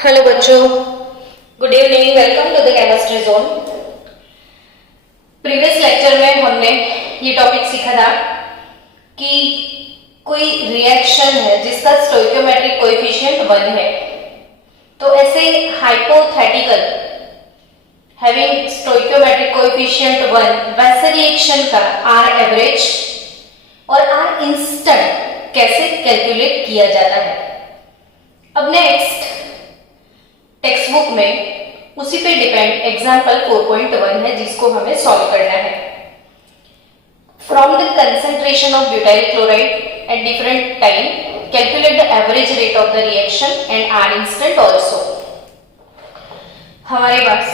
Hello बच्चों, good evening. Welcome to the chemistry zone. Previous lecture में हमने ये टॉपिक सीखा था कि कोई रिएक्शन है जिसका स्टोइकियोमेट्रिक कोएफिशिएंट 1 है, तो ऐसे हाइपोथेटिकल हैविंग स्टोइकियोमेट्रिक कोएफिशिएंट 1 वैसे रिएक्शन का आर एवरेज और आर इंस्टेंट कैसे कैलकुलेट किया जाता है। अब नेक्स्ट टेक्स्ट बुक में उसी पे डिपेंड एग्जाम्पल 4.1 है जिसको हमें सॉल्व करना है। From the concentration of butyl chloride at different time calculate the average rate of the reaction and are instant also. हमारे पास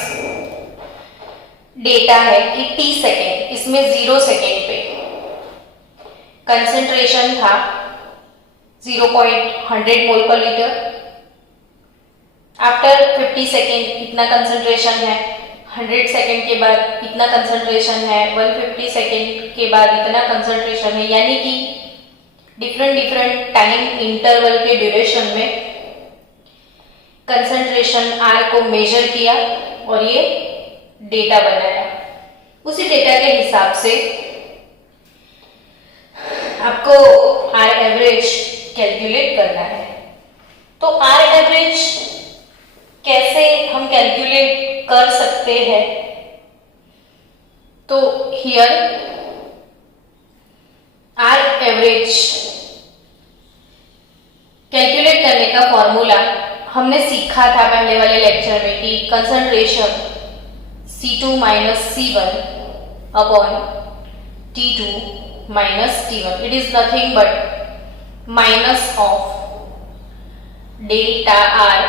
डेटा है कि t सेकेंड, इसमें 0 सेकेंड पे कंसेंट्रेशन था 0.100 मोल पर लीटर। आफ्टर 50 सेकेंड इतना कंसंट्रेशन है, 100 सेकेंड के बाद इतना कंसंट्रेशन है, 150 सेकेंड के बाद इतना कंसंट्रेशन है, यानी कि डिफरेंट टाइम इंटरवल के ड्यूरेशन में कंसंट्रेशन आर को मेजर किया और ये डेटा बनाया। उसी डेटा के हिसाब से आपको आर एवरेज कैलकुलेट करना है। तो आर एवरेज कैसे हम कैलकुलेट कर सकते हैं? तो हियर आर एवरेज कैलकुलेट करने का फॉर्मूला हमने सीखा था पहले वाले लेक्चर में कि concentration C2 minus C1 upon T2 minus T1, it is nothing but minus of delta R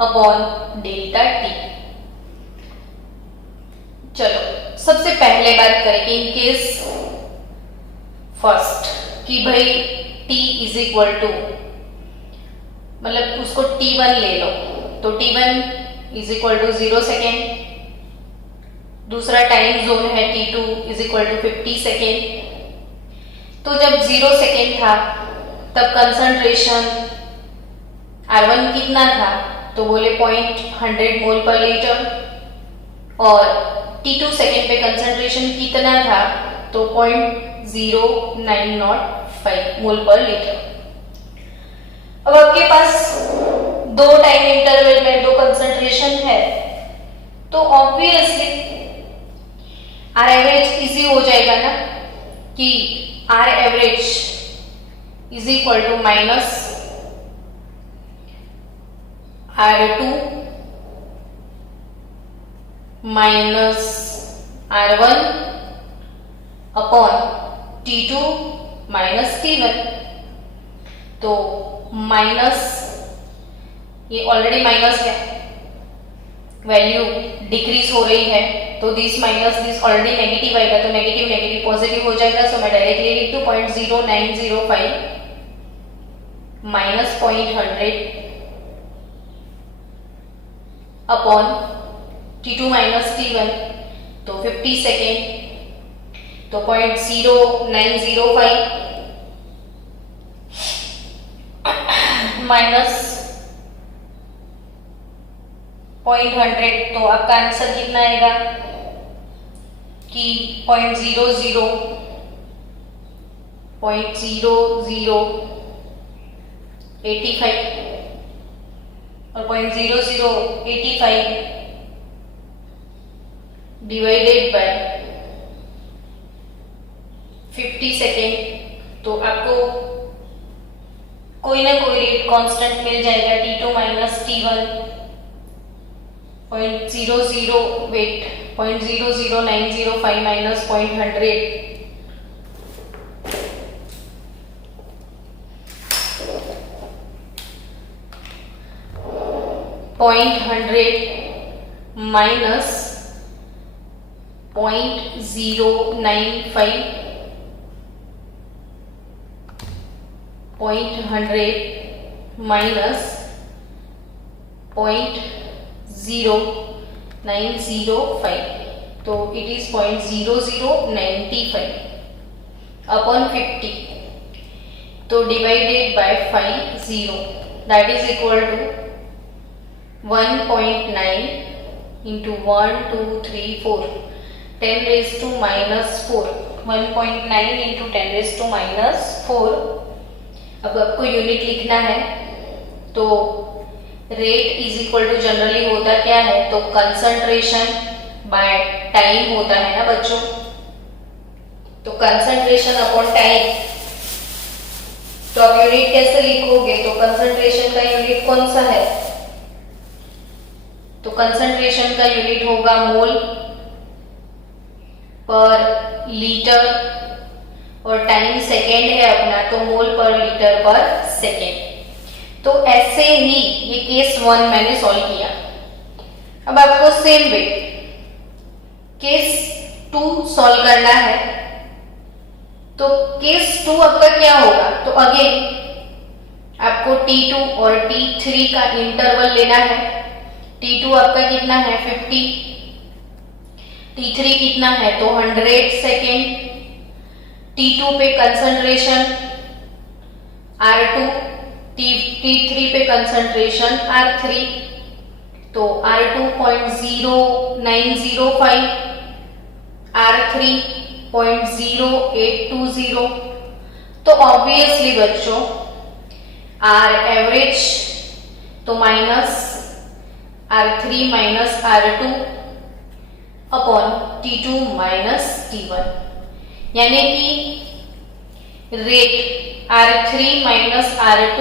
upon delta T. चलो सबसे पहले बात करें इन केस फर्स्ट कि भाई t इज इक्वल टू, मतलब उसको t1 ले लो, तो t1 is equal to 0 second, दूसरा टाइम जोन है t2 is equal to 50 second. तो जब 0 सेकेंड था तब कंसंट्रेशन R1 कितना था? तो बोले 0.100 मोल पर लीटर, और T2 सेकेंड पे कंसंट्रेशन कितना था? तो 0.0905 मोल पर लीटर। अब आपके पास दो टाइम इंटरवल में दो कंसंट्रेशन है, तो ऑब्वियसली आर एवरेज इजी हो जाएगा ना कि R average is equal to minus R2 minus R1 upon T2 minus T1। तो माइनस, ये ऑलरेडी माइनस है, वैल्यू डिक्रीज हो रही है, तो this minus this already negative आएगा, तो नेगेटिव नेगेटिव पॉजिटिव हो जाएगा। सो मैं डायरेक्टली लिख दूं 0.0905 minus 0.100 upon T2 minus T1, तो 50 सेकेंड, तो 0.0905 माइनस 0.100, तो आपका आंसर कितना आएगा कि 0.0085 और 0.0085 डिवाइडेड बाय 50 सेकेंड, तो आपको कोई ना कोई रेट कांस्टेंट मिल जाएगा। T2 minus T1 0.00905 minus 0.100, minus 0.095 0.100 minus 0.0905, तो इट इज 0.0095 अपॉन 50, तो divided by 5 0, that is equal to 1.9 into 1 2 3 4 10 raised to minus 4 1.9 into 10 raised to minus 4। अब आपको यूनिट लिखना है तो rate is equal to generally होता क्या है, तो कंसंट्रेशन बाय टाइम होता है ना बच्चों। तो कंसंट्रेशन अपॉन टाइम, तो आप यूनिट कैसे लिखोगे, तो कंसंट्रेशन का यूनिट कौन सा है, तो कंसंट्रेशन का यूनिट होगा मोल पर लीटर और टाइम सेकेंड है अपना, तो मोल पर लीटर पर सेकेंड। तो ऐसे ही ये केस 1 मैंने सॉल्व किया। अब आपको सेम वे केस 2 सॉल्व करना है। तो केस 2 आपका क्या होगा, तो अगेन आपको T2 और T3 का इंटरवल लेना है। T2 आपका कितना है 50, T3 कितना है तो 100 सेकेंड। T2 पे कंसंट्रेशन R2, T3 पे कंसंट्रेशन R3, तो R2 0.0905, R3 0.0820। तो ऑब्वियसली बच्चों R एवरेज तो minus R3 minus R2 upon T2 minus T1, यानी कि rate R3 minus R2,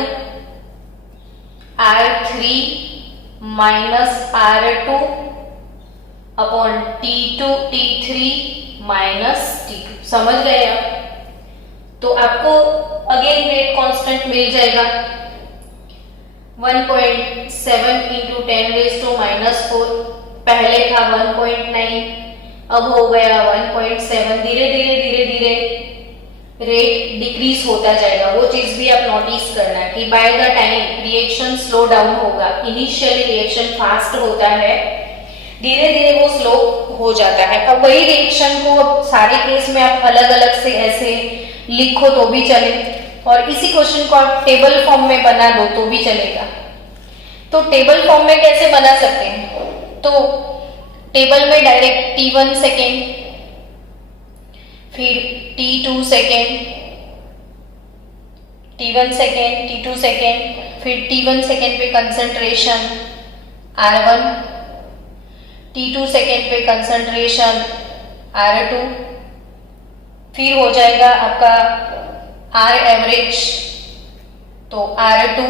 R3 minus R2 upon T3 minus T2। समझ गए आप? तो आपको अगेन रेट कांस्टेंट मिल जाएगा 1.7 इंटू 10 रेज टू माइनस 4, पहले था 1.9, अब हो गया 1.7। धीरे धीरे रेट डिक्रीज होता जाएगा। वो चीज भी आप नोटिस करना कि by the time reaction slow down होगा। इनिशियली रिएक्शन फास्ट होता है, धीरे धीरे वो स्लो हो जाता है। अब वही रिएक्शन को अब सारे केस में आप अलग अलग से ऐसे लिखो तो भी चले, और इसी क्वेश्चन को आप टेबल फॉर्म में बना दो तो भी चलेगा। तो टेबल फॉर्म में कैसे बना सकते हैं, तो टेबल में डायरेक्ट T1 सेकेंड, फिर T2 second, T1 second, T2 second, फिर T1 सेकेंड पे कंसंट्रेशन R1, T2 सेकेंड पे कंसंट्रेशन R2, फिर हो जाएगा आपका R एवरेज, तो R2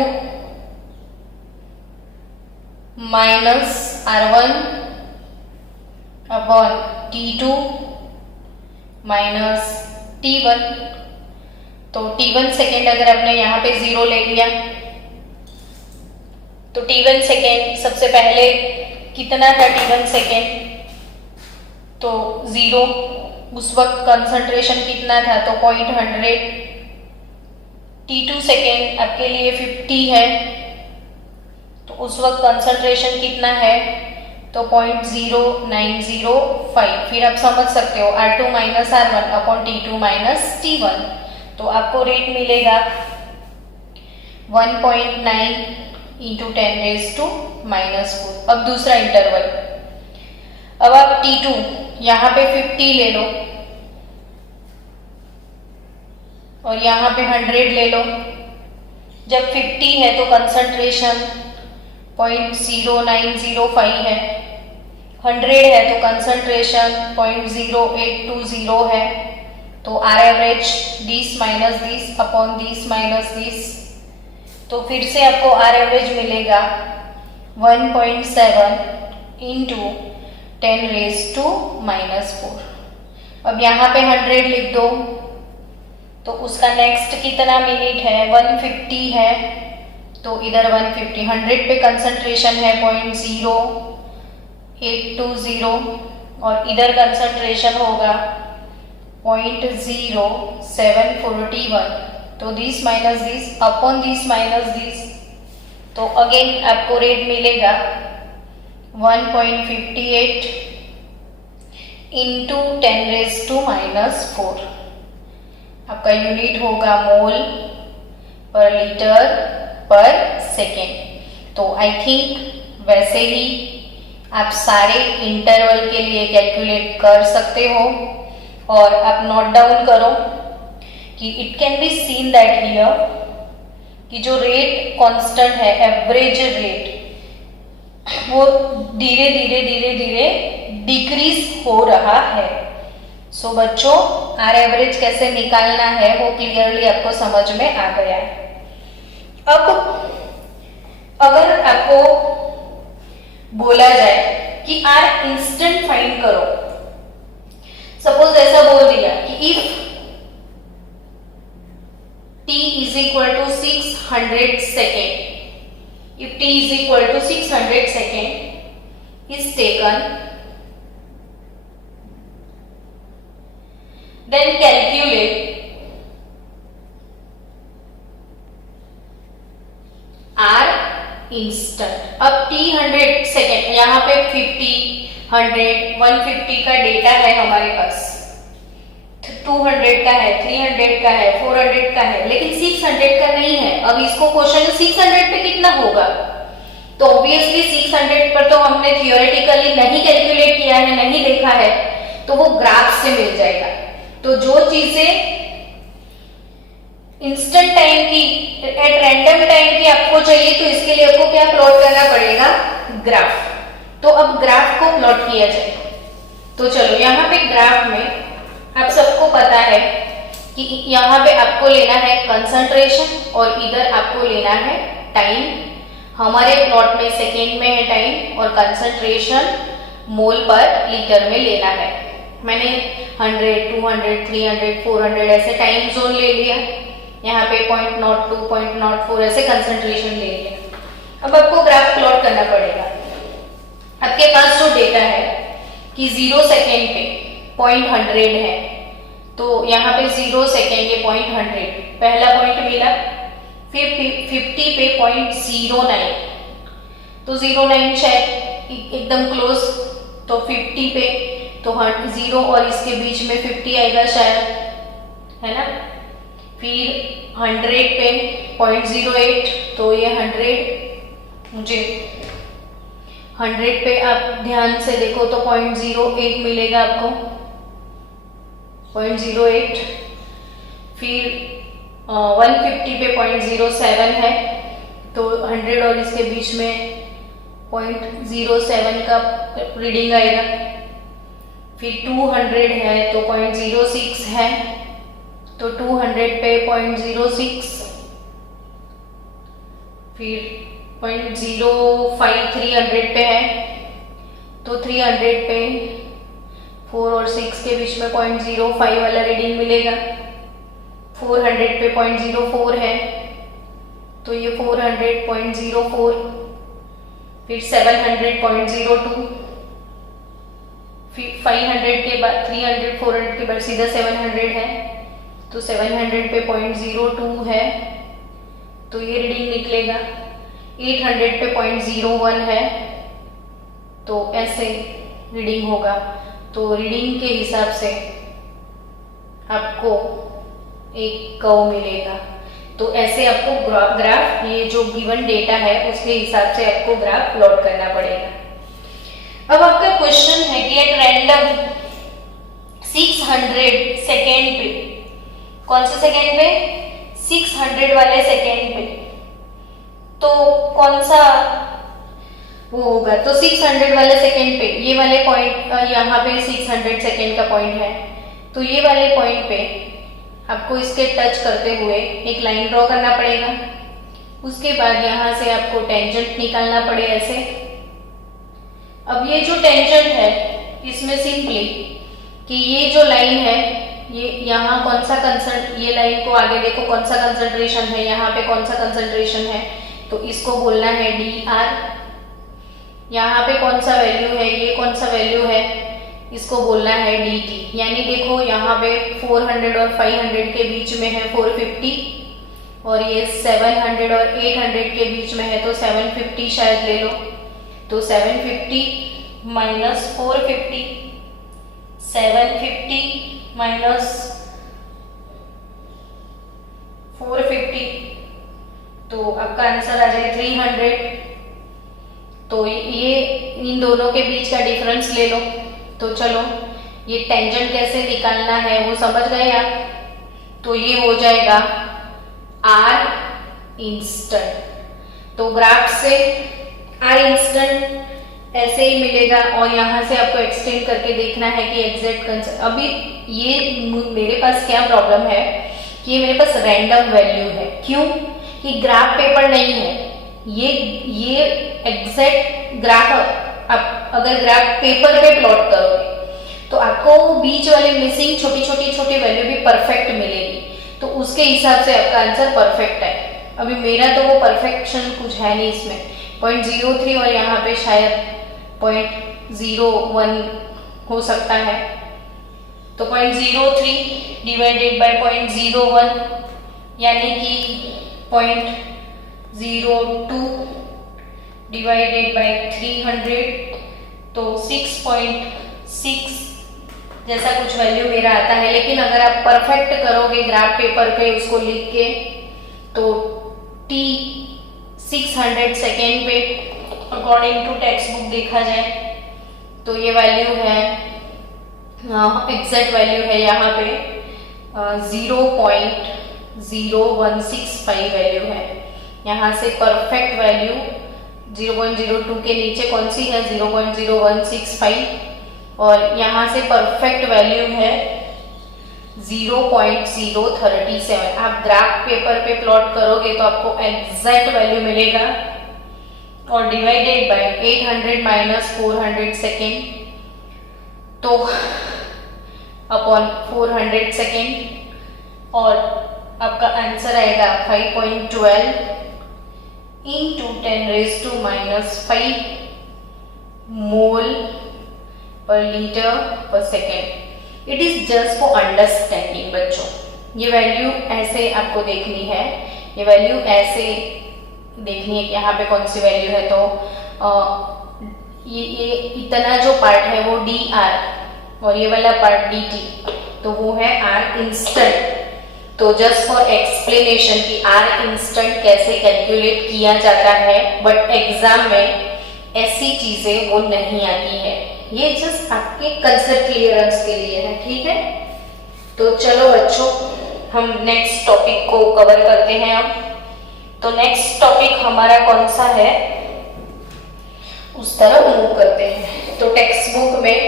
minus R1 upon T2 minus T1। तो T1 सेकेंड अगर आपने यहाँ पे 0 ले लिया तो T1 सेकेंड सबसे पहले कितना था, T1 सेकेंड तो 0, उस वक्त कंसंट्रेशन कितना था तो 0.100। T2 सेकेंड आपके लिए 50 है, तो उस वक्त कंसंट्रेशन कितना है तो 0.0905। फिर आप समझ सकते हो R2 minus R1 upon T2 minus T1, तो आपको रेट मिलेगा 1.9 इंटू 10 रेज टू माइनस 4। अब दूसरा इंटरवल, अब आप T2 यहाँ पे 50 ले लो और यहाँ पे 100 ले लो। जब 50 है तो कंसंट्रेशन 0.0905 है, 100 है तो कंसंट्रेशन 0.0820 है। तो R average this minus this upon this minus this, तो फिर से आपको R एवरेज मिलेगा 1.7 इंटू 10 रेज टू माइनस 4। अब यहाँ पे 100 लिख दो, तो उसका नेक्स्ट कितना मिनट है 150 है, तो इधर 150, 100 पे कंसंट्रेशन है 0.0820 और इधर कंसंट्रेशन होगा 0.0741। तो this minus this upon this minus this, तो अगेन आपको रेट मिलेगा 1.58 इंटू 10 रेज टू माइनस 4। आपका यूनिट होगा मोल पर लीटर पर सेकेंड। तो आई थिंक वैसे ही आप सारे इंटरवल के लिए कैलकुलेट कर सकते हो। और आप नोट डाउन करो कि it can be seen that here कि जो रेट कांस्टेंट है, एवरेज रेट, वो धीरे धीरे धीरे धीरे डिक्रीज हो रहा है। सो बच्चों, आर एवरेज कैसे निकालना है वो क्लियरली आपको समझ में आ गया है। अब अगर आपको बोला जाए कि आर इंस्टेंट फाइंड करो, सपोज ऐसा बोल दिया कि if t is equal to 600 second, if t is equal to 600 second is taken, then calculate r instant। अब t 100 सेकेंड, यहाँ पे 50, 100, 150 का डेटा है हमारे पास, 200 का है, 300 का है, 400 का है, लेकिन 600 का नहीं है। अब इसको क्वेश्चन 600 पे कितना होगा, तो ऑब्वियसली 600 पर तो हमने थियोरेटिकली नहीं कैलकुलेट किया है, नहीं देखा है, तो वो ग्राफ से मिल जाएगा। तो जो चीजें इंस्टेंट टाइम की, एट रैंडम टाइम की आपको चाहिए, तो इसके लिए आपको क्या प्लॉट करना पड़ेगा, ग्राफ। तो अब ग्राफ को प्लॉट किया जाए। तो चलो, यहाँ पे ग्राफ में आप सबको पता है कि यहाँ पे आपको लेना है कंसंट्रेशन और इधर आपको लेना है टाइम। हमारे प्लॉट में सेकेंड में है टाइम और कंसंट्रेशन मोल पर लीटर में लेना है। मैंने 100, 200, 300, 400 ऐसे टाइम जोन ले लिया, यहाँ पे 0.02, 0.04 ऐसे कंसंट्रेशन ले लिया। अब आपको ग्राफ प्लॉट करना पड़ेगा। आपके पास जो डेटा है कि 0 सेकेंड पे 0.100 है, तो यहाँ पे 0 सेकेंड ये 0.100 पहला पॉइंट मिला, फिर 50 पे 0.09, तो 09 शायद एकदम क्लोज, तो 50 पे तो 0 और इसके बीच में 50 आएगा शायद, है ना। फिर 100 पे 0.08, तो ये 100, मुझे 100 पे आप ध्यान से देखो तो 0.08 मिलेगा आपको, 0.08। फिर 150 पे 0.07 है, तो 100 और इसके बीच में 0.07 का रीडिंग आएगा। फिर 200 है तो 0.06 है, तो 200 पे 0.06, फिर 0.05 300 पे है, तो 300 पे 4 और 6 के बीच में 0.05 वाला रीडिंग मिलेगा। 400 पे 0.04 है, तो ये 400.04, फिर 700.02, फिर 500 के बाद 300, 400 के बाद सीधा 700 है, तो 700 पे 0.02 है, तो ये रीडिंग निकलेगा। 800 पे 0.01 है, तो ऐसे रीडिंग होगा। तो रीडिंग के हिसाब से आपको एक कर्व मिलेगा। तो ऐसे आपको ग्राफ, ये जो गिवन डेटा है उसके हिसाब से आपको ग्राफ प्लॉट करना पड़ेगा। अब आपका क्वेश्चन है कि एट रैंडम 600 सेकेंड पे, कौन से सेकेंड पे, 600 वाले सेकेंड पे, तो कौन सा वो होगा, तो 600 वाले सेकेंड पे ये वाले पॉइंट, यहाँ पे 600 सेकेंड का पॉइंट है, तो ये वाले पॉइंट पे आपको इसके टच करते हुए एक लाइन ड्रॉ करना पड़ेगा। उसके बाद यहाँ से आपको टेंजेंट निकालना पड़े ऐसे। अब ये जो टेंजेंट है इसमें सिंपली कि ये जो लाइन है, ये यहाँ कौन सा ये लाइन को आगे देखो कौन सा कंसंट्रेशन है, यहाँ पे कौन सा कंसंट्रेशन है, तो इसको बोलना है dr। यहाँ पे कौन सा वैल्यू है, ये कौन सा वैल्यू है, इसको बोलना है dt। यानी देखो यहाँ पे 400 और 500 के बीच में है 450, और ये 700 और 800 के बीच में है तो 750 शायद ले लो। तो 750 माइनस 450, 750 माइनस 450, तो आपका आंसर आ जाए 300। तो तो ये इन दोनों के बीच का डिफरेंस ले लो। तो चलो ये टेंजेंट कैसे निकालना है वो समझ गए आप। तो ये हो जाएगा आर इंस्टेंट। तो ग्राफ से आर इंस्टेंट ऐसे ही मिलेगा और यहाँ से आपको एक्सटेंड करके देखना है कि एग्जैक्ट कंसेप्ट। अभी ये मेरे पास क्या प्रॉब्लम है कि ये मेरे पास रैंडम वैल्यू है। क्यों? कि ग्राफ पेपर नहीं है ये एग्जैक्ट ग्राफ। आप अगर ग्राफ पेपर पे प्लॉट करोगे तो आपको बीच वाले मिसिंग छोटी वैल्यू भी परफेक्ट मिलेगी, तो उसके हिसाब से आपका आंसर परफेक्ट है। अभी मेरा तो वो परफेक्शन कुछ है नहीं इसमें, 0.03 और यहाँ पे शायद 0.01 हो सकता है। तो 0.03 डिवाइडेड बाय 0.01 यानी कि 0.02 डिवाइडेड बाय 300, तो 6.6 जैसा कुछ वैल्यू मेरा आता है। लेकिन अगर आप परफेक्ट करोगे ग्राफ पेपर पे उसको लिख के, तो t 600 सेकेंड पे अकॉर्डिंग टू टेक्स्ट बुक देखा जाए तो ये वैल्यू है, एग्जैक्ट वैल्यू है यहाँ पे 0.0165 वैल्यू है। यहाँ से परफेक्ट वैल्यू 0.02 के नीचे कौन सी है 0.0165 और यहाँ से परफेक्ट वैल्यू है 0.037। आप ग्राफ पेपर पे प्लॉट करोगे तो आपको एग्जैक्ट वैल्यू मिलेगा और डिवाइडेड बाय 800 माइनस 400 सेकेंड, तो अपॉन 400 सेकेंड और आपका आंसर आएगा 5.12 into 10⁻⁻5 मोल पर लीटर पर second. It is just for understanding बच्चों। ये वैल्यू ऐसे आपको देखनी है, ये वैल्यू ऐसे देखनी है कि यहाँ पे कौन सी वैल्यू है। तो ये इतना जो पार्ट है वो डी आर और ये वाला पार्ट डी टी, तो वो है आर इंस्टेंट। तो जस्ट फॉर एक्सप्लेनेशन कि आर इंस्टेंट कैसे कैलकुलेट किया जाता है, बट एग्जाम में ऐसी चीजें वो नहीं आती है। ये जस्ट आपके कंसेप्ट क्लियरेंस के लिए है, ठीक है। तो चलो बच्चों हम नेक्स्ट टॉपिक को कवर करते हैं अब। तो नेक्स्ट टॉपिक हमारा कौन सा है उस तरफ मूव करते हैं। तो टेक्स्ट बुक में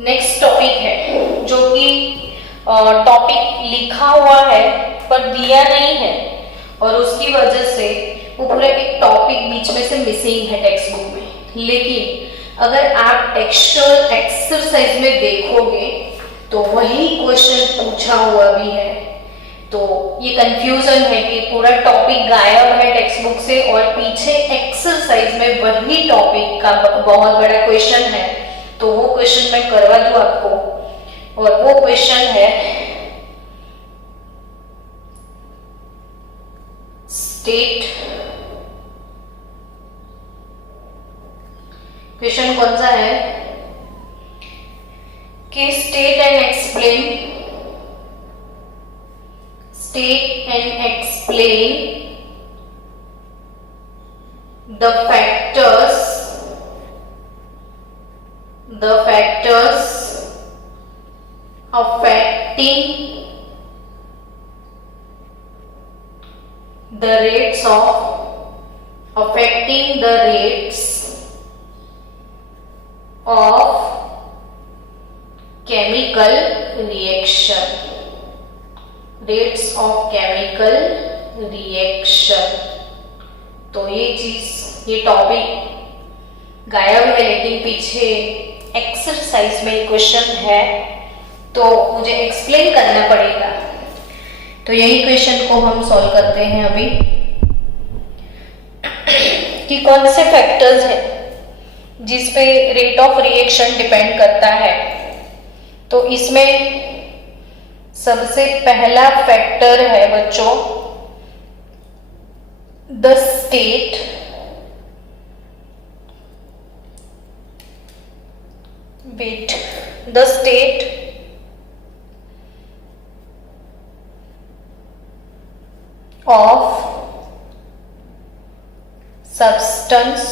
नेक्स्ट टॉपिक है जो कि टॉपिक लिखा हुआ है पर दिया नहीं है और उसकी वजह से वो पूरा एक टॉपिक बीच में से मिसिंग है टेक्स्ट बुक में। लेकिन अगर आप टेक्सचुअल एक्सरसाइज में देखोगे तो वही क्वेश्चन पूछा हुआ भी है। तो ये कंफ्यूजन है कि पूरा टॉपिक गायब है टेक्स्ट बुक से और पीछे एक्सरसाइज में वही टॉपिक का बहुत बड़ा क्वेश्चन है। तो वो क्वेश्चन मैं करवा दूं आपको, और वो क्वेश्चन है स्टेट। क्वेश्चन कौन सा है कि state and explain the factors affecting the rates of chemical reaction, तो ये चीज, ये टॉपिक गायब है लेकिन पीछे एक्सरसाइज में क्वेश्चन है तो मुझे एक्सप्लेन करना पड़ेगा। तो यही क्वेश्चन को हम सॉल्व करते हैं अभी कि कौन से फैक्टर्स हैं जिस पे रेट ऑफ रिएक्शन डिपेंड करता है। तो इसमें सबसे पहला फैक्टर है बच्चों द स्टेट of substance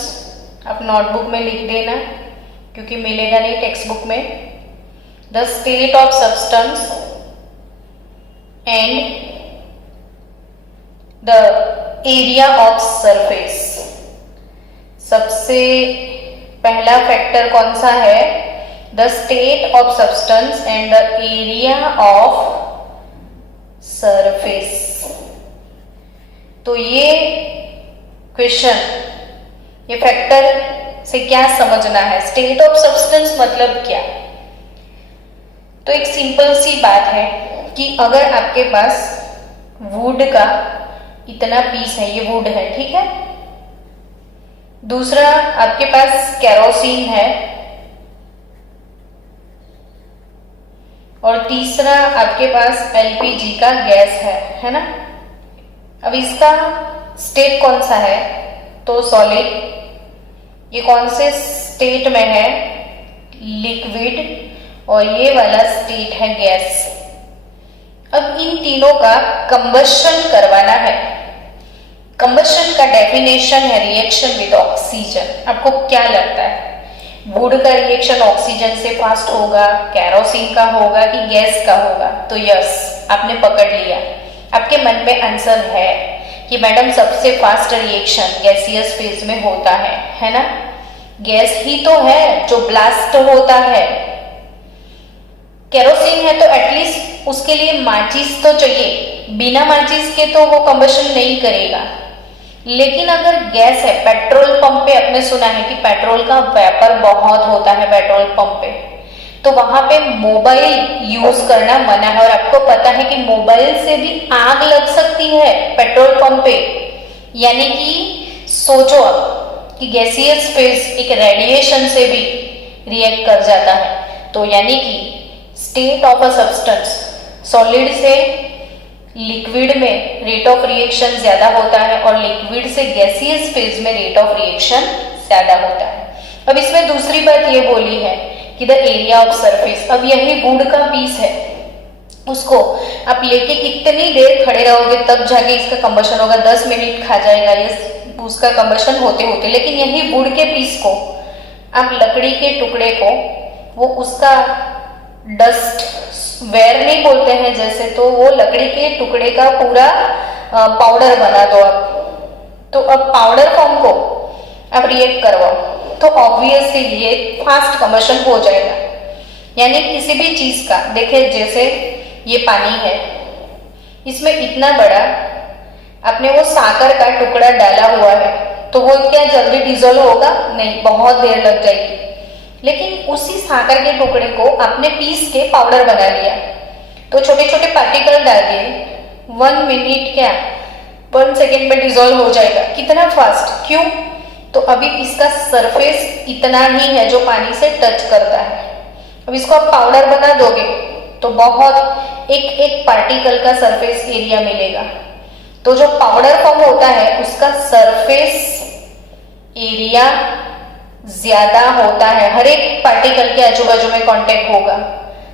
आप नोटबुक में लिख देना क्योंकि मिलेगा नहीं टेक्स्ट बुक में। The state of substance and the area of surface. सबसे पहला फैक्टर कौन सा है? The state of substance and the area of surface. तो ये क्वेश्चन, ये फैक्टर से क्या समझना है? स्टेट ऑफ सब्सटेंस मतलब क्या? तो एक सिंपल सी बात है कि अगर आपके पास वुड का इतना पीस है, ये वुड है, ठीक है। दूसरा आपके पास केरोसिन है और तीसरा आपके पास एलपीजी का गैस है ना। अब इसका स्टेट कौन सा है? तो सॉलिड। ये कौन से स्टेट में है? लिक्विड। और ये वाला स्टेट है गैस। अब इन तीनों का कंबशन करवाना है। कंबशन का डेफिनेशन है रिएक्शन विद ऑक्सीजन। आपको क्या लगता है, वुड का रिएक्शन ऑक्सीजन से फास्ट होगा, केरोसिन का होगा कि गैस का होगा? तो यस, आपने पकड़ लिया। आपके मन में आंसर है कि मैडम सबसे फास्ट रिएक्शन गैसियस फेज में होता है ना। गैस ही तो है जो ब्लास्ट होता है। केरोसिन है तो एटलीस्ट उसके लिए माचिस तो चाहिए, बिना माचिस के तो वो कंबशन नहीं करेगा। लेकिन अगर गैस है, पेट्रोल पंप पे आपने सुना है कि पेट्रोल का वेपर बहुत होता है पेट्रोल पंप पे, तो वहां पे मोबाइल यूज करना मना है। और आपको पता है कि मोबाइल से भी आग लग सकती है पेट्रोल पंप पे। यानी कि सोचो आप कि गैसियस फेज एक रेडिएशन से भी रिएक्ट कर जाता है। तो यानी कि state of a substance, solid से लिक्विड में रेट ऑफ रिएक्शन ज्यादा होता है और लिक्विड से गैसियस फेज में रेट ऑफ रिएक्शन ज्यादा होता है। अब इसमें दूसरी बात ये बोली है कि द एरिया ऑफ सरफेस। अब यही वुड का पीस है, उसको आप लेके कितनी देर खड़े रहोगे तब जाके इसका कंबशन होगा? 10 मिनट खा जाएगा ये उसका कंबशन होते होते। लेकिन यही वुड के पीस को आप लकड़ी के टुकड़े को, वो उसका डस्ट वेयर नहीं बोलते हैं जैसे, तो वो लकड़ी के टुकड़े का पूरा पाउडर बना दो आप। तो अब पाउडर फॉर्म को आप रिएक्ट करवाओ तो ऑब्वियसली ये फास्ट कंबशन हो जाएगा। यानी किसी भी चीज का, देखिए जैसे ये पानी है, इसमें इतना बड़ा आपने वो साकर का टुकड़ा डाला हुआ है, तो वो क्या जल्दी डिजोल्व होगा? नहीं, बहुत देर लग जाएगी। लेकिन उसी साकर के टुकड़े को आपने पीस के पाउडर बना लिया, तो छोटे छोटे पार्टिकल डाल दिए, 1 मिनट क्या 1 सेकेंड में डिजोल्व हो जाएगा। कितना फास्ट? क्यों? तो अभी इसका सरफेस इतना ही है जो पानी से टच करता है। अब इसको आप पाउडर बना दोगे तो बहुत एक पार्टिकल का सरफेस एरिया मिलेगा। तो जो पाउडर फॉर्म होता है उसका सरफेस एरिया ज्यादा होता है, हर एक पार्टिकल के आजू बाजू में कांटेक्ट होगा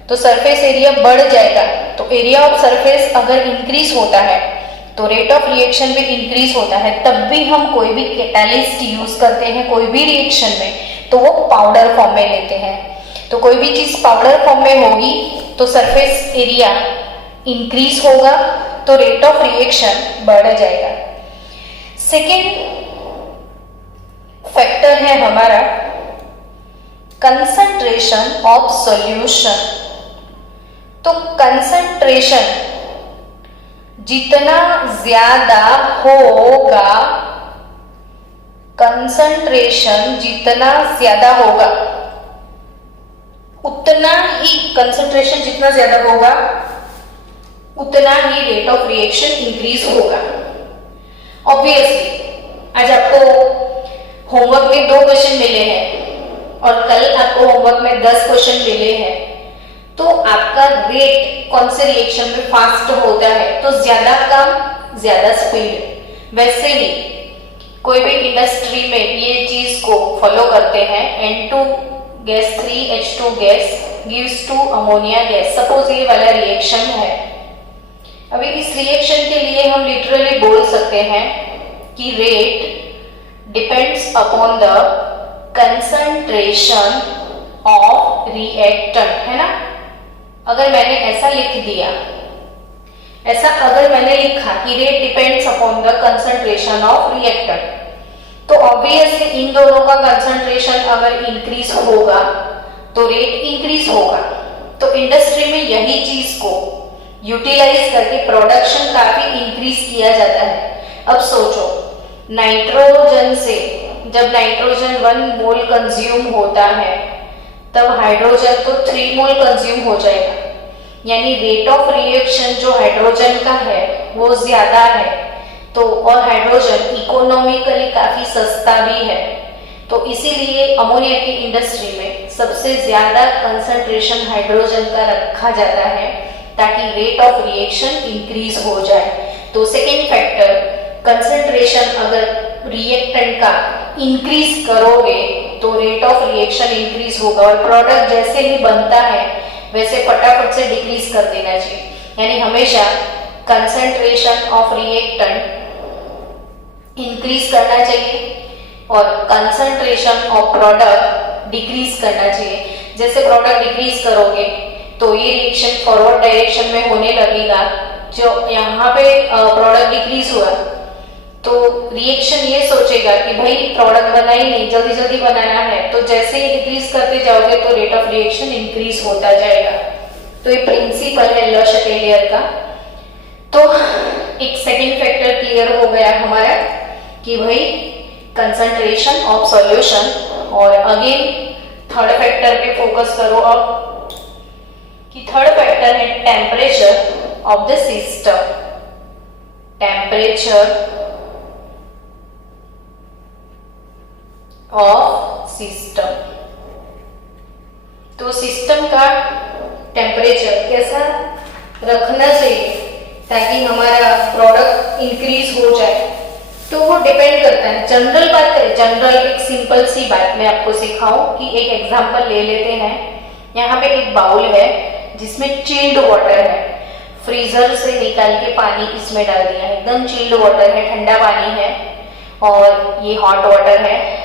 तो सरफेस एरिया बढ़ जाएगा। तो एरिया ऑफ सरफेस अगर इंक्रीज होता है तो रेट ऑफ रिएक्शन भी इंक्रीज होता है। तब भी हम कोई भी कैटालिस्ट यूज करते हैं कोई भी रिएक्शन में तो वो पाउडर फॉर्म में लेते हैं। तो कोई भी चीज पाउडर फॉर्म में होगी तो सरफेस एरिया इंक्रीज होगा तो रेट ऑफ रिएक्शन बढ़ जाएगा। सेकेंड फैक्टर है हमारा कंसंट्रेशन ऑफ सॉल्यूशन। तो कंसंट्रेशन जितना ज्यादा होगा, कंसंट्रेशन जितना ज्यादा होगा उतना ही, कंसंट्रेशन जितना ज्यादा होगा उतना ही रेट ऑफ रिएक्शन इंक्रीज होगा। ऑब्वियसली आज आपको होमवर्क में 2 क्वेश्चन मिले हैं और कल आपको होमवर्क में 10 क्वेश्चन मिले हैं, तो आपका रेट कौन से रिएक्शन में फास्ट होता है? तो ज्यादा कम ज्यादा स्पीड। वैसे ही कोई भी इंडस्ट्री में ये चीज को फॉलो करते हैं, N2 gas 3H2 gas gives to ammonia gas. Suppose ये वाला रिएक्शन है। अभी इस रिएक्शन के लिए हम लिटरली बोल सकते हैं कि rate depends upon the concentration of reactant, है ना। अगर मैंने ऐसा लिख दिया, ऐसा अगर मैंने लिखा कि rate depends upon the concentration of reactant, तो ऑब्वियसली इन दोनों का कंसंट्रेशन अगर इंक्रीज होगा तो रेट इंक्रीज होगा। तो इंडस्ट्री में यही चीज को यूटिलाइज करके प्रोडक्शन काफी इंक्रीज किया जाता है। अब सोचो, नाइट्रोजन से जब नाइट्रोजन 1 मोल कंज्यूम होता है तब हाइड्रोजन तो 3 मोल कंज्यूम हो जाएगा, यानी रेट ऑफ रिएक्शन जो हाइड्रोजन का है वो ज्यादा है। तो और हाइड्रोजन इकोनॉमिकली काफी सस्ता भी है, तो इसीलिए अमोनिया की इंडस्ट्री में सबसे ज्यादा कंसंट्रेशन हाइड्रोजन का रखा जाता है ताकि रेट ऑफ रिएक्शन इंक्रीज हो जाए। तो सेकेंड फैक्टर, कंसंट्रेशन अगर रिएक्टेंट का इंक्रीज करोगे तो रेट ऑफ रिएक्शन इंक्रीज होगा और प्रोडक्ट जैसे ही बनता है वैसे फटाफट से डिक्रीज कर देना चाहिए। यानी हमेशा कंसंट्रेशन ऑफ रिएक्टेंट इंक्रीज करना चाहिए और कंसंट्रेशन ऑफ प्रोडक्ट डिक्रीज करना चाहिए। जैसे प्रोडक्ट डिक्रीज करोगे तो ये रिएक्शन फॉरवर्ड डायरेक्शन में होने लगेगा। जो यहाँ पे प्रोडक्ट डिक्रीज हुआ तो रिएक्शन ये सोचेगा कि भाई प्रोडक्ट बना ही नहीं, जल्दी जल्दी बनाना है, तो जैसे ही डिक्रीज करते जाओगे तो रेट ऑफ रिएक्शन इंक्रीज होता जाएगा। तो ये प्रिंसिपल है ल शटेलियर का। तो एक सेकेंड फैक्टर क्लियर हो गया हमारा कि भाई कंसंट्रेशन ऑफ सॉल्यूशन। और अगेन थर्ड फैक्टर पे फोकस करो अब कि थर्ड फैक्टर है temperature of the system. Temperature of system, तो सिस्टम का टेम्परेचर कैसा रखना चाहिए ताकि हमारा प्रोडक्ट इंक्रीज हो जाए, तो वो डिपेंड करता है। जनरल बात करें, जनरल एक सिंपल सी बात मैं आपको सिखाऊं कि एक एग्जांपल ले लेते हैं। यहाँ पे एक बाउल है जिसमें चिल्ड वाटर है, फ्रीजर से निकाल के पानी इसमें डाल दिया है, एकदम चिल्ड वाटर है, ठंडा पानी है, और ये हॉट वाटर है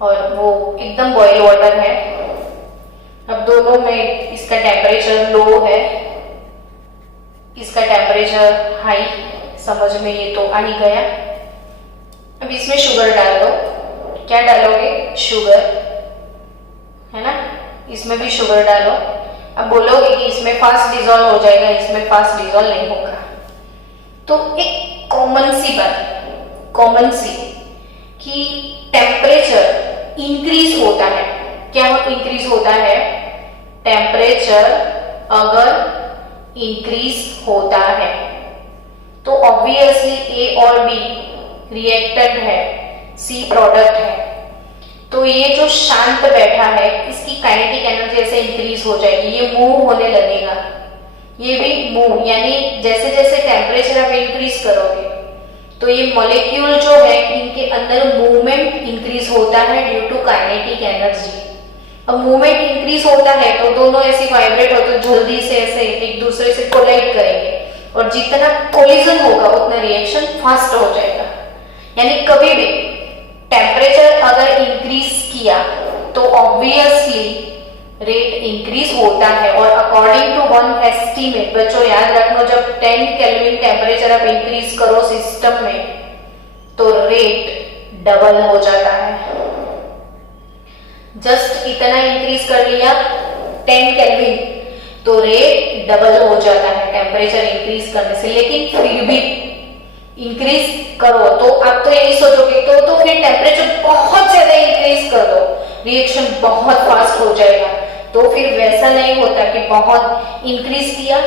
और वो एकदम बॉयल वाटर है। अब दोनों में इसका टेम्परेचर लो है, इसका टेम्परेचर हाई, समझ में ये तो आ ही गया। अब इसमें शुगर डाल दो, क्या डालोगे? शुगर, है ना, इसमें भी शुगर डालो। अब बोलोगे कि इसमें फास्ट डिजोल्व हो जाएगा, इसमें फास्ट डिजोल्व नहीं होगा। तो एक कॉमन सी बात, कॉमन सी, कि टेम्परेचर इंक्रीज होता है। क्या इंक्रीज होता है? टेम्परेचर अगर इंक्रीज होता है तो ऑब्वियसली ए और बी रिएक्टेंट है, सी प्रोडक्ट है, तो ये जो शांत बैठा है इसकी काइनेटिक एनर्जी ऐसे इंक्रीज हो जाएगी, ये मूव होने लगेगा, ये भी मूव, यानी जैसे जैसे टेम्परेचर आप इंक्रीज करोगे तो ये मॉलिक्यूल जो है इनके अंदर मूवमेंट इंक्रीज होता है ड्यू टू काइनेटिक एनर्जी। अब मूवमेंट इंक्रीज होता है तो दोनों ऐसे वाइब्रेट होते जल्दी से ऐसे एक दूसरे से कोलाइड करेंगे और जितना कोलिजन होगा उतना रिएक्शन फास्ट हो जाएगा। यानी कभी भी टेम्परेचर अगर इंक्रीज किया तो ऑब्वियसली रेट इंक्रीज होता है। और अकॉर्डिंग टू वन एस्टीमेट, बच्चों याद रखना, जब 10 केल्विन टेम्परेचर आप इंक्रीज करो सिस्टम में तो रेट डबल हो जाता है। जस्ट इतना इंक्रीज कर लिया 10 केल्विन तो रेट डबल हो जाता है टेम्परेचर इंक्रीज करने से। लेकिन फिर भी इंक्रीज करो तो आप तो यही सोचोगे तो फिर टेम्परेचर बहुत ज्यादा इंक्रीज कर दो, रिएक्शन बहुत फास्ट हो जाएगा। तो फिर वैसा नहीं होता कि बहुत इंक्रीज किया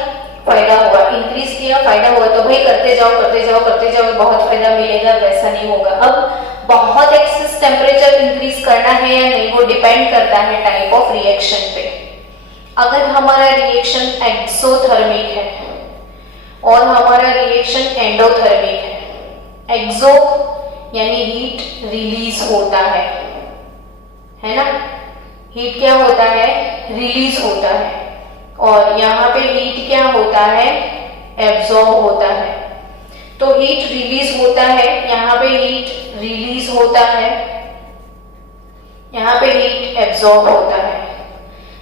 फायदा हुआ, इंक्रीज किया फायदा हुआ तो भाई करते जाओ करते जाओ करते जाओ बहुत फायदा मिलेगा, वैसा नहीं होगा। अब बहुत एक्सेस टेम्परेचर इंक्रीज करना है या नहीं वो डिपेंड करता है टाइप ऑफ रिएक्शन पे। अगर हमारा रिएक्शन एक्सोथर्मिक है और हमारा रिएक्शन एंडोथर्मिक है, एक्सो यानी हीट रिलीज होता है ना, हीट क्या होता है? रिलीज होता है, और यहाँ पे हीट क्या होता है? एब्जॉर्ब होता है। तो हीट रिलीज होता है, यहाँ पे हीट रिलीज होता है, यहाँ पे हीट एब्जॉर्ब होता है।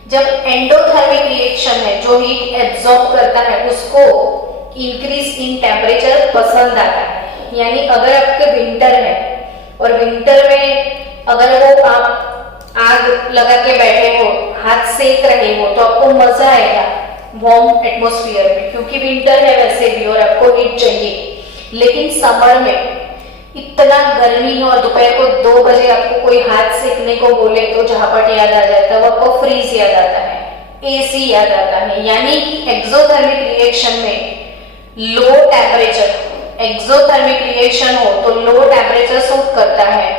जब एंडोथर्मिक रिएक्शन है, जो हीट एब्जॉर्ब करता है उसको इंक्रीज इन टेम्परेचर पसंद आता है। यानी अगर आपके विंटर है और विंटर में अगर वो आप आग लगा के बैठे हो, हाथ सेक रहे हो, तो आपको मजा आएगा वार्म एटमॉस्फेयर में, क्योंकि विंटर है वैसे भी और आपको हीट चाहिए। लेकिन समर में इतना गर्मी है और दोपहर को 2 बजे आपको कोई हाथ सेकने को बोले तो झापट याद आ जाता है, वो आपको फ्रीज याद आता है, एसी याद आता है। यानी कि एक्सोथर्मिक रिएक्शन में लो टेम्परेचर, एक्सोथर्मिक रिएक्शन हो तो लो टेम्परेचर सूट करता है,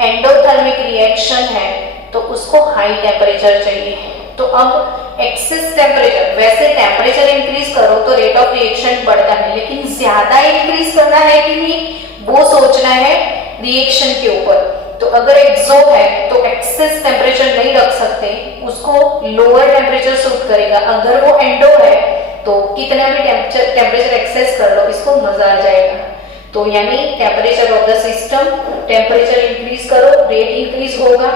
एंडोथर्मिक रिएक्शन है तो उसको हाई टेम्परेचर चाहिए। तो अब एक्सेस टेम्परेचर, वैसे टेम्परेचर इंक्रीज करो तो रेट ऑफ रिएक्शन बढ़ता है, लेकिन ज्यादा इंक्रीज करना है कि नहीं वो सोचना है रिएक्शन के ऊपर। तो अगर एक्सो है तो एक्सेस टेम्परेचर नहीं रख सकते, उसको लोअर टेम्परेचर सूट करेगा। अगर वो एंडो है तो कितना भी टेम्परेचर एक्सेस कर लो, इसको मजा आ जाएगा। तो यानी temperature of the system, temperature increase करो, रेट इंक्रीज होगा,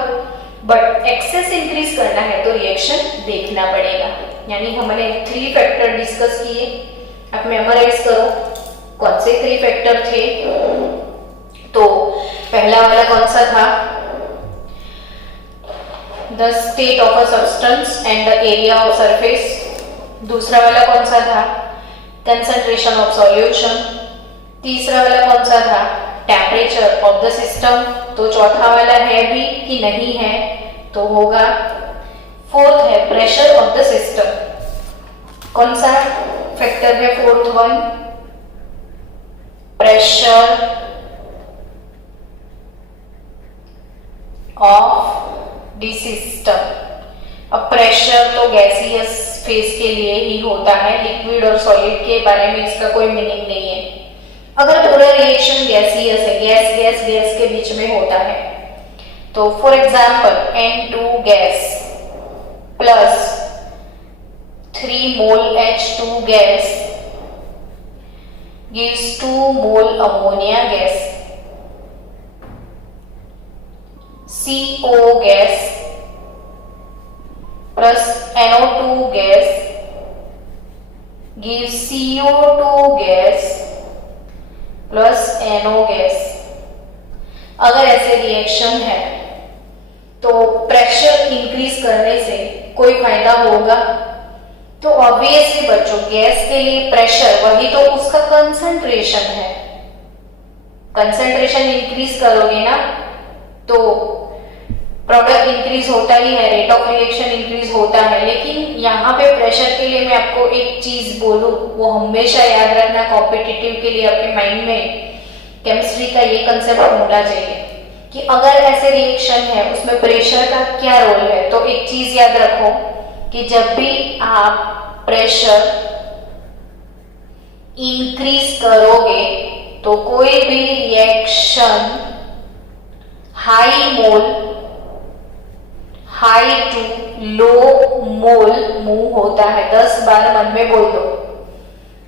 बट एक्सेस इंक्रीज करना है तो रिएक्शन देखना पड़ेगा। यानी हमने 3 फैक्टर डिस्कस किए, अब मेमोराइज करो कौन से 3 फैक्टर थे। तो पहला वाला कौन सा था, the state of a substance and the area of surface. दूसरा वाला कौन सा था, कंसंट्रेशन ऑफ सॉल्यूशन। तीसरा वाला कौन सा था, टेम्परेचर ऑफ द सिस्टम। तो चौथा वाला है भी कि नहीं है, तो होगा फोर्थ है प्रेशर ऑफ द सिस्टम। कौन सा फैक्टर है fourth one, pressure of the system. अब प्रेशर तो गैसियस फेज के लिए ही होता है, लिक्विड और सॉलिड के बारे में इसका कोई मीनिंग नहीं है। अगर पूरा रिएक्शन गैसियस है, गैस गैस गैस के बीच में होता है, तो for example N2 gas plus 3 mole H2 gas gives 2 mole ammonia gas. CO gas plus NO2 gas gives CO2 gas plus NO gas. अगर ऐसे रिएक्शन है तो प्रेशर इंक्रीज करने से कोई फायदा होगा? तो ऑब्वियसली बच्चों, गैस के लिए प्रेशर वही तो उसका कंसंट्रेशन है। कंसंट्रेशन इंक्रीज करोगे ना तो प्रोडक्ट इंक्रीज होता ही है, रेट ऑफ रिएक्शन इंक्रीज होता है। लेकिन यहाँ पे प्रेशर के लिए मैं आपको एक चीज बोलूं, वो हमेशा याद रखना, कॉम्पिटिटिव के लिए आपके माइंड में केमिस्ट्री का ये कंसेप्ट होना चाहिए कि अगर ऐसे रिएक्शन है उसमें प्रेशर का क्या रोल है। तो एक चीज याद रखो कि जब भी आप प्रेशर इंक्रीज करोगे तो कोई भी reaction high to low mole move होता है। 10 बार मन में बोल दो,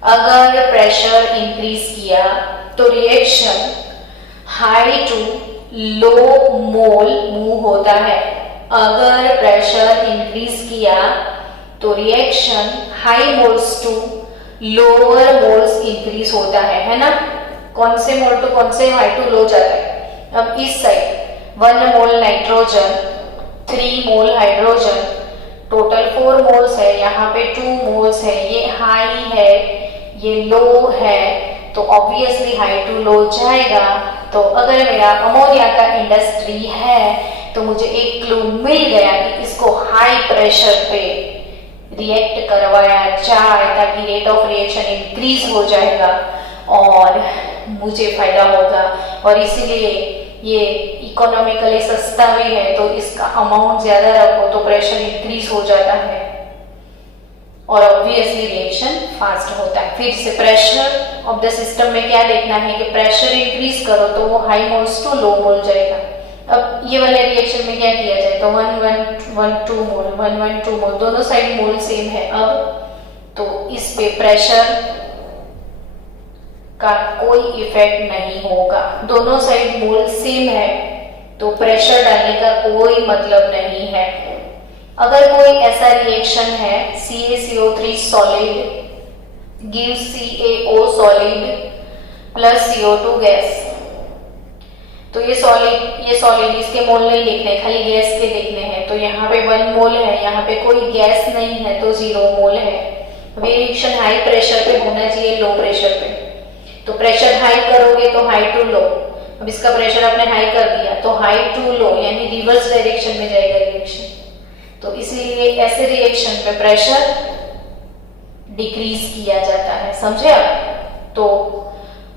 अगर प्रेशर इंक्रीज किया तो reaction high to low mole move होता है। अगर प्रेशर इंक्रीज किया तो reaction high moles to lower moles increase होता है ना। कौन से मोल टू कौन से, हाई टू लो जाता है। अब इस साइड 1 मोल नाइट्रोजन, 3 मोल हाइड्रोजन, टोटल 4 मोल्स है, यहाँ पे 2 मोल्स है। ये हाई है, ये लो है, तो ऑब्वियसली हाई टू लो जाएगा। तो अगर मेरा अमोनिया का इंडस्ट्री है तो मुझे एक क्लू मिल गया कि इसको हाई प्रेशर पे रिएक्ट करवाया जाए ताकि रेट ऑफ रिएक्शन इंक्रीज हो जाएगा और मुझे फायदा होगा। और इसीलिए ये इकोनॉमिकली सस्ता भी है, तो इसका अमाउंट ज्यादा रखो तो प्रेशर इंक्रीज हो जाता है और ऑब्वियसली रिएक्शन फास्ट होता है। फिर से प्रेशर ऑफ द सिस्टम में क्या देखना है कि प्रेशर इंक्रीज करो तो वो हाई मोल्स टू लो मोल जाएगा। अब ये वाले रिएक्शन में क्या किया जाए, तो 1 2 मोल, 1 2 मोल, दोनों साइड मोल सेम है। अब तो इस पे प्रेशर का कोई इफेक्ट नहीं होगा, दोनों साइड मोल सेम है तो प्रेशर डालने का कोई मतलब नहीं है। अगर कोई ऐसा रिएक्शन है CaCO3 solid gives CaO solid plus CO2 gas, तो ये सॉलिड इसके मोल नहीं देखने, खाली गैस के देखने हैं। तो यहाँ पे 1 मोल है, यहाँ पे कोई गैस नहीं है तो 0 मोल है। रिएक्शन हाई प्रेशर पे होना चाहिए, लो प्रेशर पे। तो प्रेशर हाई करोगे तो हाई टू लो, अब इसका प्रेशर आपने हाई कर दिया तो हाई टू लो यानी रिवर्स डायरेक्शन में जाएगा रिएक्शन। तो इसलिए ऐसे रिएक्शन पे प्रेशर डिक्रीज किया जाता है, समझे आप। तो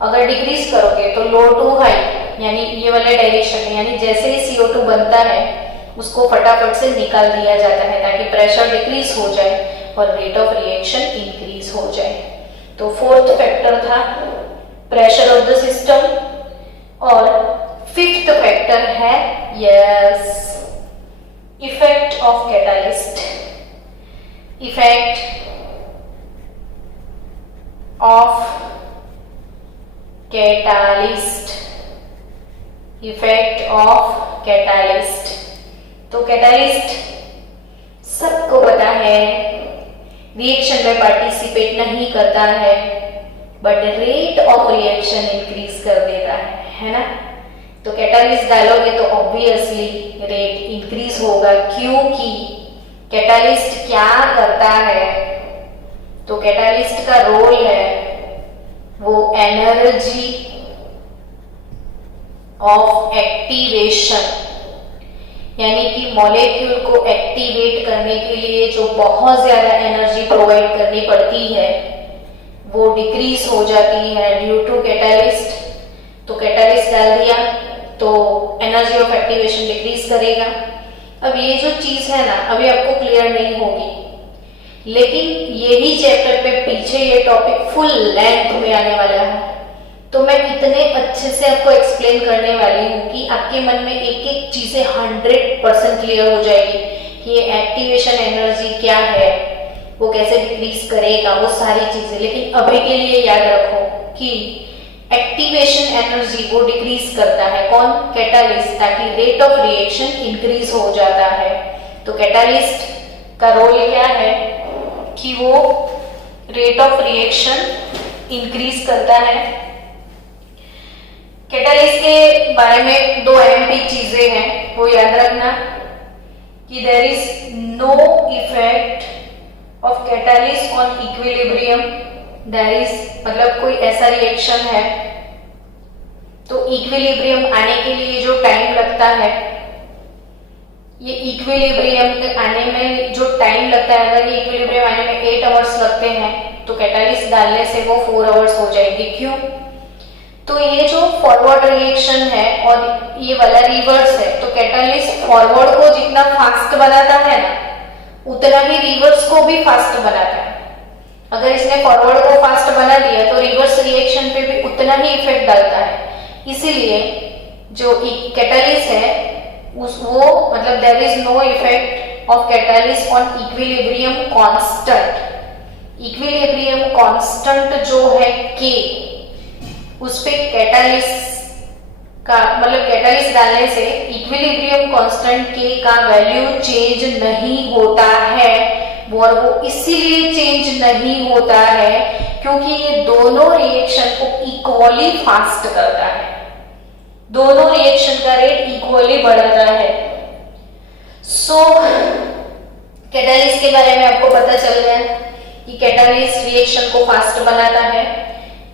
अगर डिक्रीज करोगे तो लो टू हाई यानी ये वाले डायरेक्शन में, यानी जैसे ही CO2 बनता है उसको फटाफट से निकाल दिया जाता है ताकि प्रेशर डिक्रीज हो जाए और रेट ऑफ रिएक्शन इंक्रीज हो जाए। तो फोर्थ फैक्टर था प्रेशर ऑफ द सिस्टम, और फिफ्थ फैक्टर है yes effect of catalyst. Effect of catalyst, effect of catalyst. तो कैटालिस्ट सबको पता है रिएक्शन में पार्टिसिपेट नहीं करता है but rate of reaction increase कर देता है ना। तो कैटालिस्ट डालोगे तो ऑब्वियसली रेट इंक्रीज होगा, क्योंकि कैटालिस्ट क्या करता है, तो कैटालिस्ट का रोल है वो एनर्जी ऑफ एक्टिवेशन, यानी कि मॉलिक्यूल को एक्टिवेट करने के लिए जो बहुत ज्यादा एनर्जी प्रोवाइड करनी पड़ती है वो डिक्रीज हो जाती है ड्यू टू कैटालिस्ट। तो कैटालिस्ट डाल दिया तो एनर्जी ऑफ एक्टिवेशन डिक्रीज करेगा। अब ये जो चीज है ना अभी आपको क्लियर नहीं होगी, लेकिन यही चैप्टर पे पीछे ये टॉपिक फुल लेंथ में आने वाला है। तो मैं इतने अच्छे से आपको एक्सप्लेन करने वाली हूँ कि आपके मन में एक एक चीजें 100% क्लियर हो जाएगी कि ये एक्टिवेशन एनर्जी क्या है, वो कैसे डिक्रीज करेगा, वो सारी चीजें। लेकिन अभी के लिए याद रखो कि एक्टिवेशन एनर्जी वो डिक्रीज करता है कौन, कैटालिस्ट, ताकि रेट ऑफ रिएक्शन इंक्रीज हो जाता है। तो कैटालिस्ट का रोल क्या है कि वो रेट ऑफ रिएक्शन इंक्रीज करता है। कैटालिस्ट के बारे में 2 अहम चीजें हैं, वो याद रखना कि there is no effect of catalyst on equilibrium. There is मतलब कोई ऐसा रिएक्शन है तो इक्विलिब्रियम आने के लिए जो टाइम लगता है, ये इक्विलिब्रियम आने में जो टाइम लगता है, अगर ये इक्विलिब्रियम आने में 8 आवर्स लगते हैं तो कैटालिस्ट डालने से वो 4 आवर्स हो जाएंगे। क्यों? तो ये जो फॉरवर्ड रिएक्शन है और ये वाला रिवर्स है, तो कैटालिस्ट फॉरवर्ड को जितना फास्ट बनाता है ना उतना ही रिवर्स को भी फास्ट बनाता है। अगर इसने फॉरवर्ड को फास्ट बना दिया तो रिवर्स रिएक्शन पे भी उतना ही इफेक्ट डालता है। इसीलिए जो कैटालिस्ट है वो मतलब there is no effect of catalyst on equilibrium constant. Equilibrium constant जो है K, उस पे कैटालिस्ट का मतलब कैटालिस्ट डालने से इक्विलिब्रियम कांस्टेंट K का वैल्यू चेंज नहीं होता है। और वो इसीलिए चेंज नहीं होता है क्योंकि ये दोनों रिएक्शन को इक्वली फास्ट करता है, दोनों रिएक्शन का रेट इक्वली बढ़ाता है। सो कैटालिस्ट के बारे में आपको पता चल गया कि कैटालिस्ट रिएक्शन को फास्ट बनाता है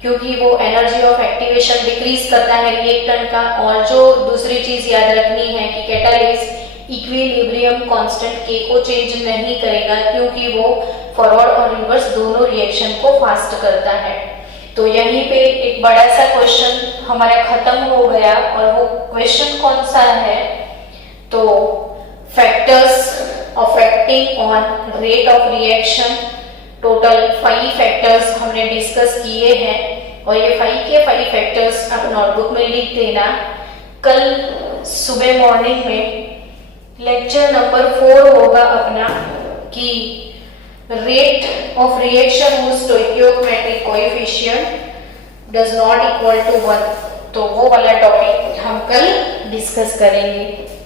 क्योंकि वो एनर्जी ऑफ एक्टिवेशन डिक्रीज करता है रिएक्टेंट का। और जो दूसरी चीज याद रखनी है कि कैटालिस्ट इक्विलिब्रियम कांस्टेंट K को चेंज नहीं करेगा क्योंकि वो फॉरवर्ड और रिवर्स दोनों रिएक्शन को फास्ट करता है। तो यहीं पे एक बड़ा सा क्वेश्चन हमारा खत्म हो गया, और वो क्वेश्चन कौन सा है, तो factors affecting on rate of reaction. Total 5 factors हमने डिस्कस किए हैं और ये 5 के 5 फैक्टर्स आप नोटबुक में लिख देना। कल सुबह मॉर्निंग में लेक्चर नंबर 4 होगा अपना कि rate of reaction whose stoichiometric coefficient does not equal to 1, तो वो वाला टॉपिक हम कल डिस्कस करेंगे।